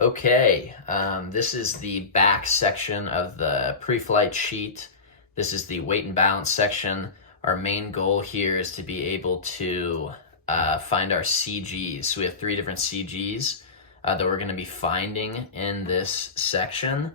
Okay, this is the back section of the pre-flight sheet. This is the weight and balance section. Our main goal here is to be able to find our CGs. So we have 3 different CGs that we're going to be finding in this section.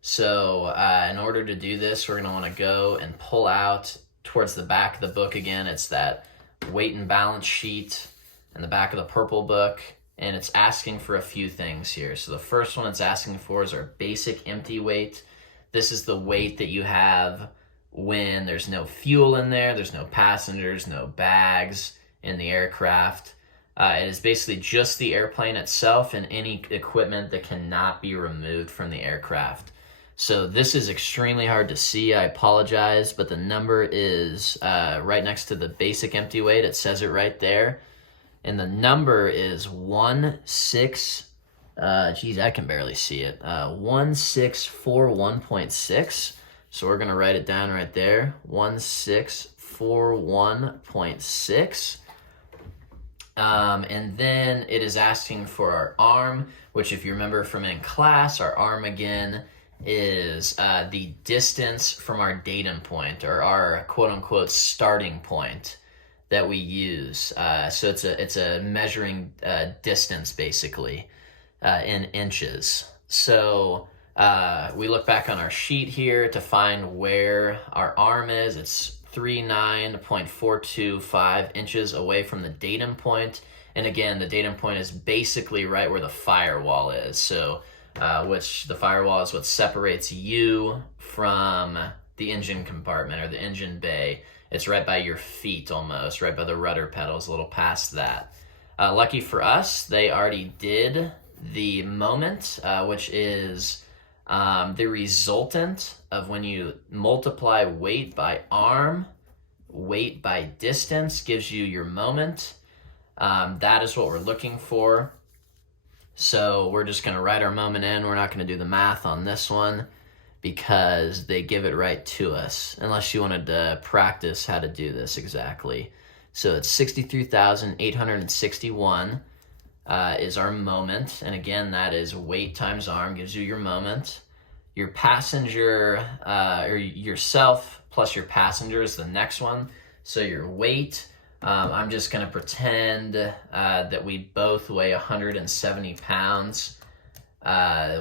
So in order to do this, we're going to want to go and pull out towards the back of the book again. It's that weight and balance sheet in the back of the purple book. And it's asking for a few things here. So the first one it's asking for is our basic empty weight. This is the weight that you have when there's no fuel in there, there's no passengers, no bags in the aircraft. It is basically just the airplane itself and any equipment that cannot be removed from the aircraft. So this is extremely hard to see. I apologize, but the number is right next to the basic empty weight. It says it right there. And the number is 16, geez, I can barely see it, 1641.6. So we're going to write it down right there, 1641.6. And then it is asking for our arm, which if you remember from in class, our arm again is the distance from our datum point, or our quote-unquote starting point that we use. So it's a measuring distance basically in inches. So we look back on our sheet here to find where our arm is. It's 39.425 inches away from the datum point. And again, the datum point is basically right where the firewall is. So which the firewall is what separates you from the engine compartment or the engine bay. It's right by your feet almost, right by the rudder pedals, a little past that. Lucky for us, they already did the moment, which is the resultant of when you multiply weight by arm, weight by distance gives you your moment. That is what we're looking for. So we're just going to write our moment in. We're not going to do the math on this one, because they give it right to us, unless you wanted to practice how to do this exactly. So it's 63,861 is our moment. And again, that is weight times arm, gives you your moment. Your passenger, or yourself plus your passenger is the next one. So your weight, I'm just going to pretend that we both weigh 170 pounds.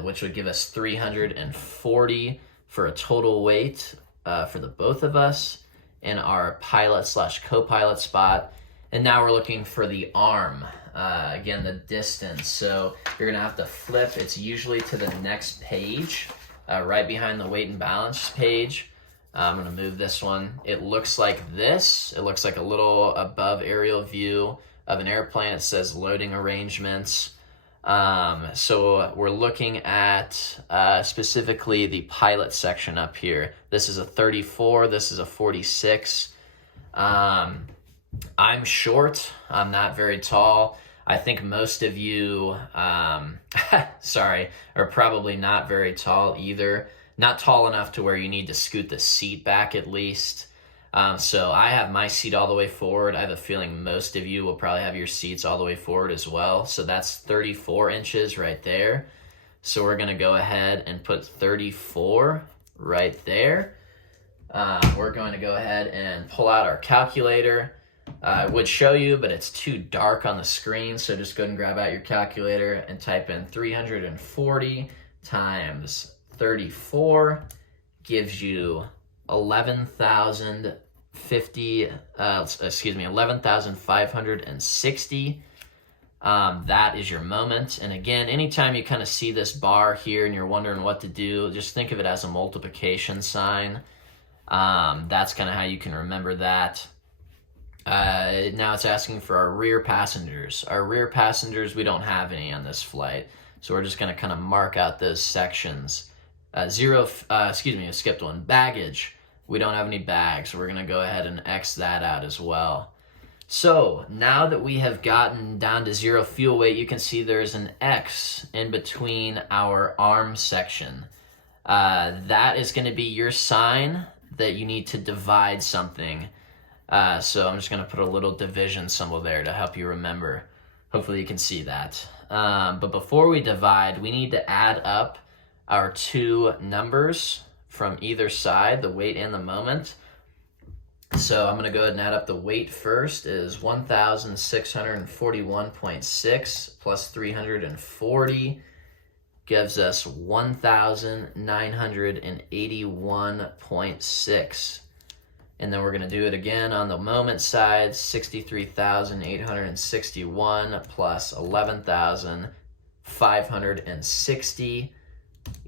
Which would give us 340 for a total weight for the both of us in our pilot/co-pilot spot. And now we're looking for the arm, again, the distance. So you're going to have to flip. It's usually to the next page, right behind the weight and balance page. I'm going to move this one. It looks like this. It looks like a little above aerial view of an airplane. It says loading arrangements. So we're looking at specifically the pilot section up here. This is a 34, this is a 46. I'm short, I'm not very tall. I think most of you, sorry, are probably not very tall either. Not tall enough to where you need to scoot the seat back at least. So I have my seat all the way forward. I have a feeling most of you will probably have your seats all the way forward as well. So that's 34 inches right there. So we're going to go ahead and put 34 right there. We're going to go ahead and pull out our calculator. I would show you, but it's too dark on the screen. So just go ahead and grab out your calculator and type in 340 times 34 gives you 11,560. That is your moment. And again, anytime you kind of see this bar here and you're wondering what to do, just think of it as a multiplication sign. That's kind of how you can remember that. Now it's asking for our rear passengers. Our rear passengers, we don't have any on this flight. So we're just going to kind of mark out those sections. I skipped one. Baggage. We don't have any bags, so we're going to go ahead and X that out as well. So now that we have gotten down to 0 fuel weight, you can see there's an X in between our arm section. That is going to be your sign that you need to divide something. So I'm just going to put a little division symbol there to help you remember. Hopefully you can see that. but before we divide, we need to add up our two numbers from either side, the weight and the moment. So I'm going to go ahead and add up the weight first. Is 1,641.6 plus 340 gives us 1,981.6. And then we're going to do it again on the moment side. 63,861 plus 11,560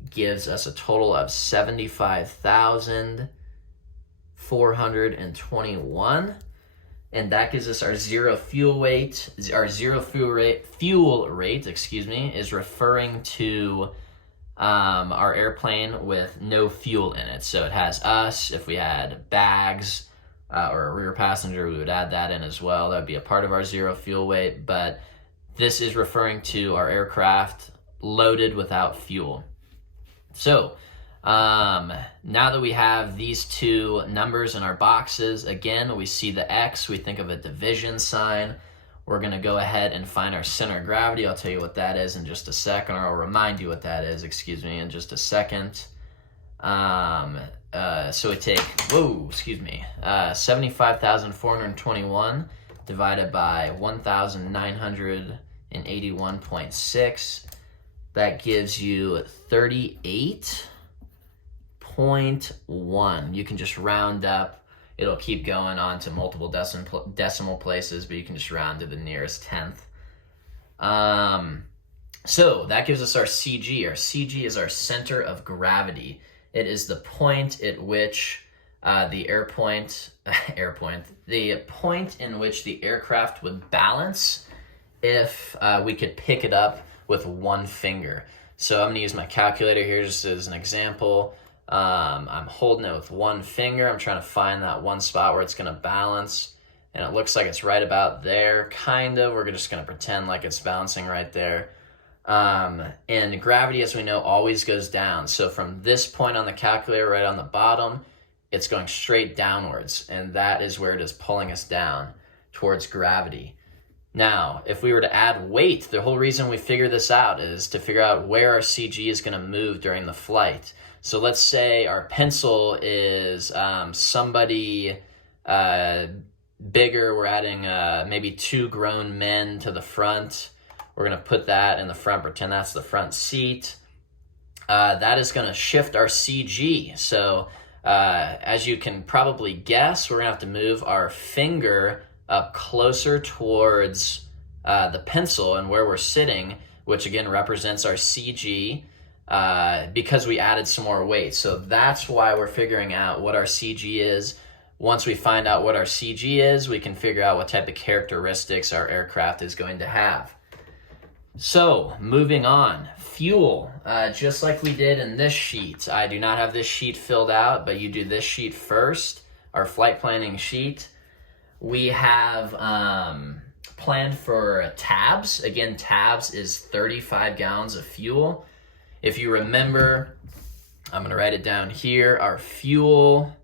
gives us a total of 75,421. And that gives us our zero fuel rate. Our zero fuel rate, is referring to our airplane with no fuel in it. So it has us. If we had bags or a rear passenger, we would add that in as well. That would be a part of our zero fuel weight. But this is referring to our aircraft loaded without fuel. So now that we have these two numbers in our boxes, again, we see the X, we think of a division sign. We're going to go ahead and find our center of gravity. I'll tell you what that is in just a second, or I'll remind you what that is, in just a second. So we take, 75,421 divided by 1,981.6. That gives you 38.1. You can just round up. It'll keep going on to multiple decimal places, but you can just round to the nearest tenth. So that gives us our CG. Our CG is our center of gravity. It is the point at which the point in which the aircraft would balance if we could pick it up with one finger. So I'm gonna use my calculator here just as an example. I'm holding it with one finger. I'm trying to find that one spot where it's gonna balance, and it looks like it's right about there, kind of. We're just gonna pretend like it's bouncing right there. And gravity, as we know, always goes down. So from this point on the calculator, right on the bottom, it's going straight downwards, and that is where it is pulling us down towards gravity. Now, if we were to add weight, the whole reason we figure this out is to figure out where our CG is going to move during the flight. So let's say our pencil is somebody bigger. We're adding maybe two grown men to the front. We're going to put that in the front, pretend that's the front seat. That is going to shift our CG. So as you can probably guess, we're going to have to move our finger up closer towards the pencil and where we're sitting, which again represents our CG, because we added some more weight. So that's why we're figuring out what our CG is. Once we find out what our CG is, we can figure out what type of characteristics our aircraft is going to have. So moving on, fuel, just like we did in this sheet. I do not have this sheet filled out, but you do this sheet first, our flight planning sheet. We have planned for tabs. Again, tabs is 35 gallons of fuel. If you remember, I'm going to write it down here. Our fuel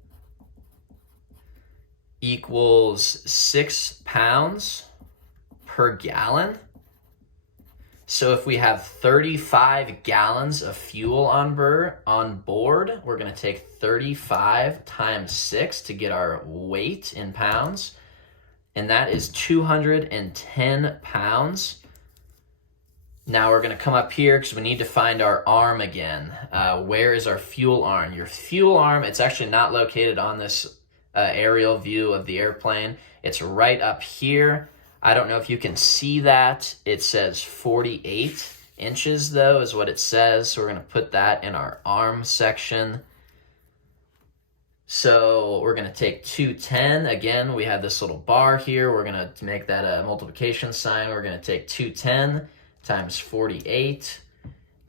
equals 6 pounds per gallon. So if we have 35 gallons of fuel on board, we're going to take 35 times 6 to get our weight in pounds. And that is 210 pounds. Now we're going to come up here because we need to find our arm again. Where is our fuel arm? Your fuel arm, it's actually not located on this aerial view of the airplane. It's right up here. I don't know if you can see that. It says 48 inches though is what it says. So we're going to put that in our arm section. So we're going to take 210. Again, we have this little bar here. We're going to make that a multiplication sign. We're going to take 210 times 48.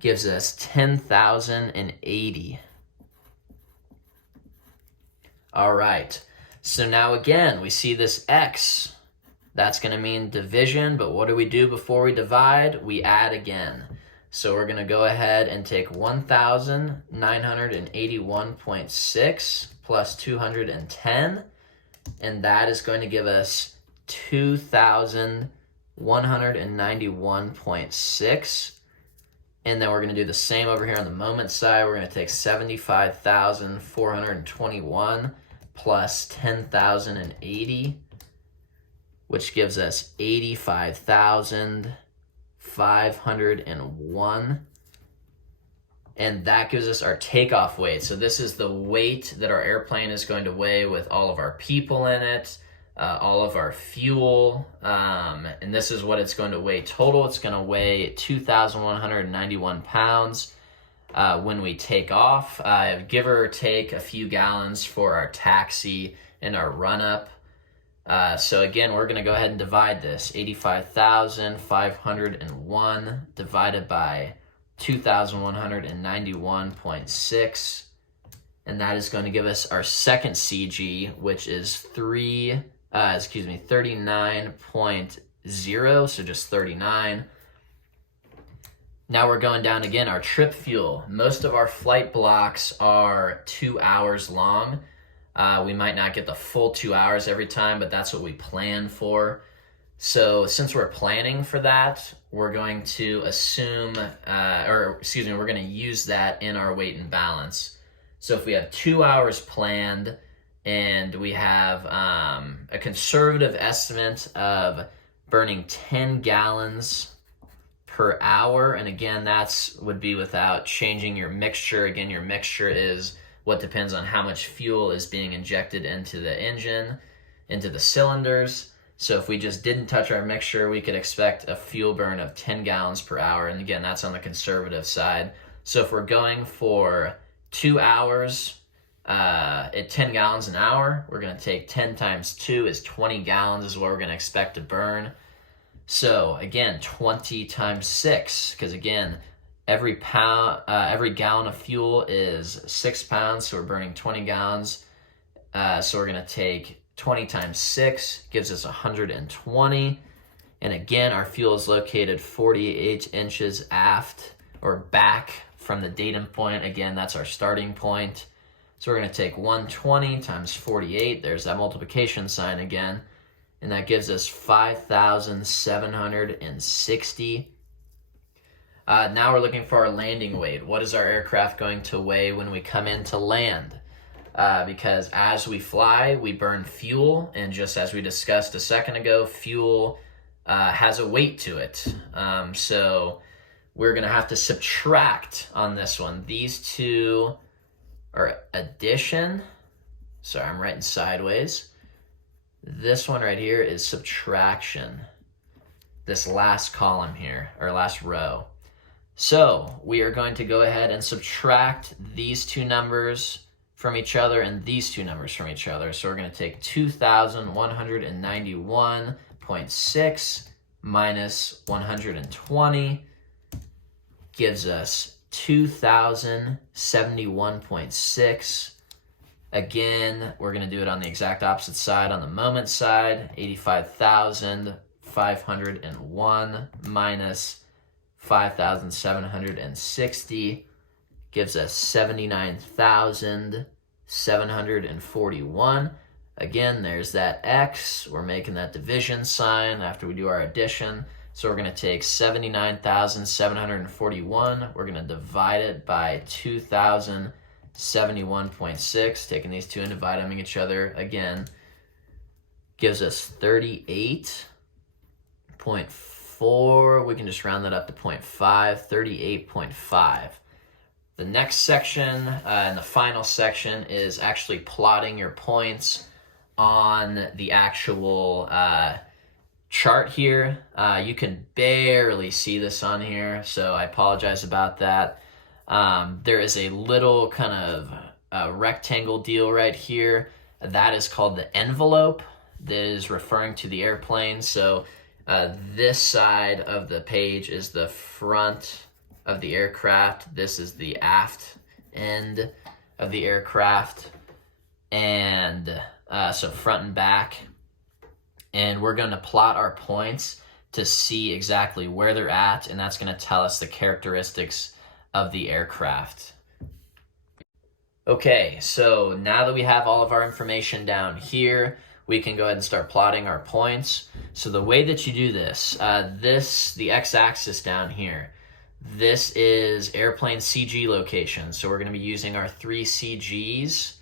Gives us 10,080. All right. So now again, we see this X. That's going to mean division, but what do we do before we divide? We add again. So we're going to go ahead and take 1,981.6 plus 210, and that is going to give us 2,000 191.6. And then we're going to do the same over here on the moment side. We're going to take 75,421 plus 10,080, which gives us 85,501. And that gives us our takeoff weight. So this is the weight that our airplane is going to weigh with all of our people in it, all of our fuel, and this is what it's going to weigh total. It's going to weigh 2,191 pounds when we take off, give or take a few gallons for our taxi and our run-up. So again, we're going to go ahead and divide this. 85,501 divided by 2,191.6, and that is going to give us our second CG, which is 39.0, so just 39. Now we're going down again, our trip fuel. Most of our flight blocks are 2 hours long. We might not get the full 2 hours every time, but that's what we plan for. So since we're planning for that, we're going to assume, we're going to use that in our weight and balance. So if we have 2 hours planned and we have a conservative estimate of burning 10 gallons per hour, and again, would be without changing your mixture. Again, your mixture is what depends on how much fuel is being injected into the engine, into the cylinders. So if we just didn't touch our mixture, we could expect a fuel burn of 10 gallons per hour. And again, that's on the conservative side. So if we're going for 2 hours at 10 gallons an hour, we're going to take 10 times 2 is 20 gallons is what we're going to expect to burn. So again, 20 times 6, because again, every gallon of fuel is 6 pounds, so we're burning 20 gallons. So we're going to take 20 times 6 gives us 120. And again, our fuel is located 48 inches aft or back from the datum point. Again, that's our starting point. So we're going to take 120 times 48. There's that multiplication sign again. And that gives us 5,760. Now we're looking for our landing weight. What is our aircraft going to weigh when we come in to land? Because as we fly, we burn fuel, and just as we discussed a second ago, fuel has a weight to it. So we're going to have to subtract on this one. These two are addition. Sorry, I'm writing sideways. This one right here is subtraction. This last column here, or last row. So we are going to go ahead and subtract these two numbers from each other and these two numbers from each other. So we're going to take 2,191.6 minus 120 gives us 2,071.6. Again, we're going to do it on the exact opposite side, on the moment side. 85,501 minus 5,760 gives us 79,741. Again, there's that X. We're making that division sign after we do our addition. So we're going to take 79,741. We're going to divide it by 2,071.6. Taking these two and dividing them each other again gives us 38.4. We can just round that up to 0.5, 38.5. The next section and the final section is actually plotting your points on the actual chart here. You can barely see this on here, so I apologize about that. There is a little kind of rectangle deal right here. That is called the envelope. That is referring to the airplane. So this side of the page is the front of the aircraft. This is the aft end of the aircraft. And so front and back. And we're going to plot our points to see exactly where they're at, and that's going to tell us the characteristics of the aircraft. Okay, so now that we have all of our information down here, we can go ahead and start plotting our points. So the way that you do this, the x-axis down here, this is airplane CG location. So we're going to be using our 3 CGs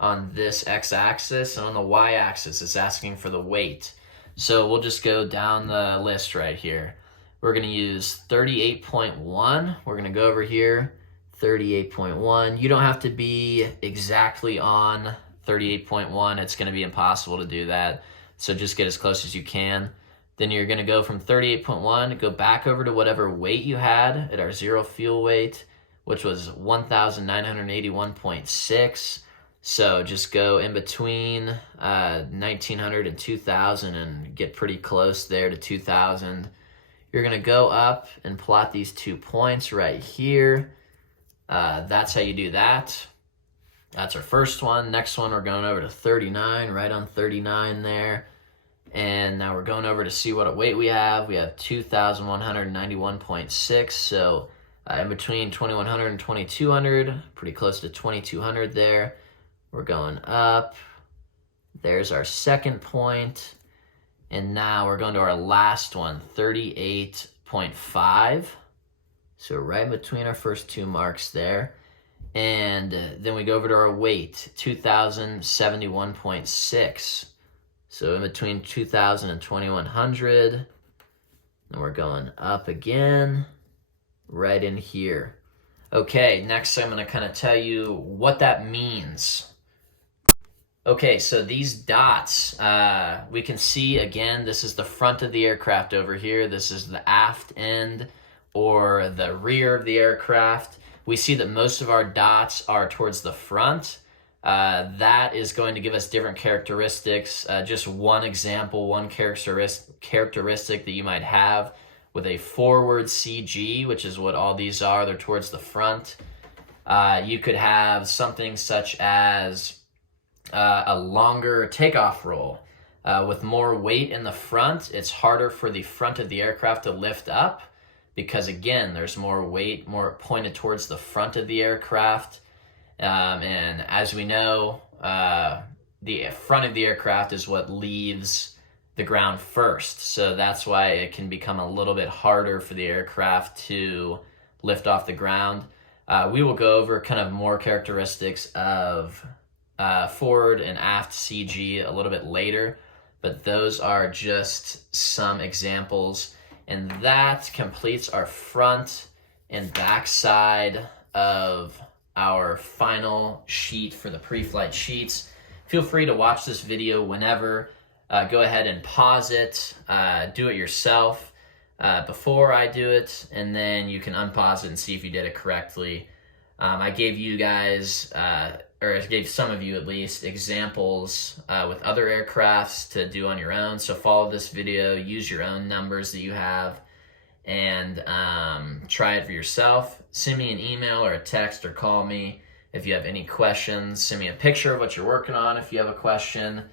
on this x-axis, and on the y-axis it's asking for the weight. So we'll just go down the list right here. We're going to use 38.1. We're going to go over here, 38.1. You don't have to be exactly on 38.1. It's going to be impossible to do that. So just get as close as you can. Then you're going to go from 38.1, go back over to whatever weight you had at our zero fuel weight, which was 1,981.6. So just go in between 1,900 and 2,000 and get pretty close there to 2,000. You're going to go up and plot these 2 points right here. That's how you do that. That's our first one. Next one, we're going over to 39, right on 39 there. And now we're going over to see what weight we have. We have 2,191.6. So in between 2,100 and 2,200, pretty close to 2,200 there. We're going up. There's our second point. And now we're going to our last one, 38.5. So right between our first 2 marks there. And then we go over to our weight, 2,071.6. So in between 2,000 and 2,100. And we're going up again, right in here. Okay, next I'm going to kind of tell you what that means. Okay, so these dots, we can see, again, this is the front of the aircraft over here. This is the aft end or the rear of the aircraft. We see that most of our dots are towards the front. That is going to give us different characteristics. Just one example, one characteristic that you might have with a forward CG, which is what all these are, they're towards the front. You could have something such as a longer takeoff roll. With more weight in the front, it's harder for the front of the aircraft to lift up because, again, there's more weight, more pointed towards the front of the aircraft. And as we know, the front of the aircraft is what leaves the ground first. So that's why it can become a little bit harder for the aircraft to lift off the ground. We will go over kind of more characteristics of forward and aft CG a little bit later, but those are just some examples. And that completes our front and back side of our final sheet for the pre-flight sheets. Feel free to watch this video whenever. Go ahead and pause it, do it yourself before I do it, and then you can unpause it and see if you did it correctly. I gave you guys, or I gave some of you at least, examples with other aircrafts to do on your own. So follow this video, use your own numbers that you have, and try it for yourself. Send me an email or a text or call me if you have any questions. Send me a picture of what you're working on if you have a question.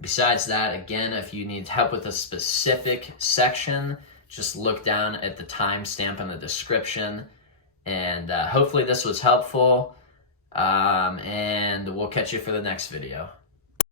Besides that, again, if you need help with a specific section, just look down at the timestamp in the description. And hopefully this was helpful. And we'll catch you for the next video.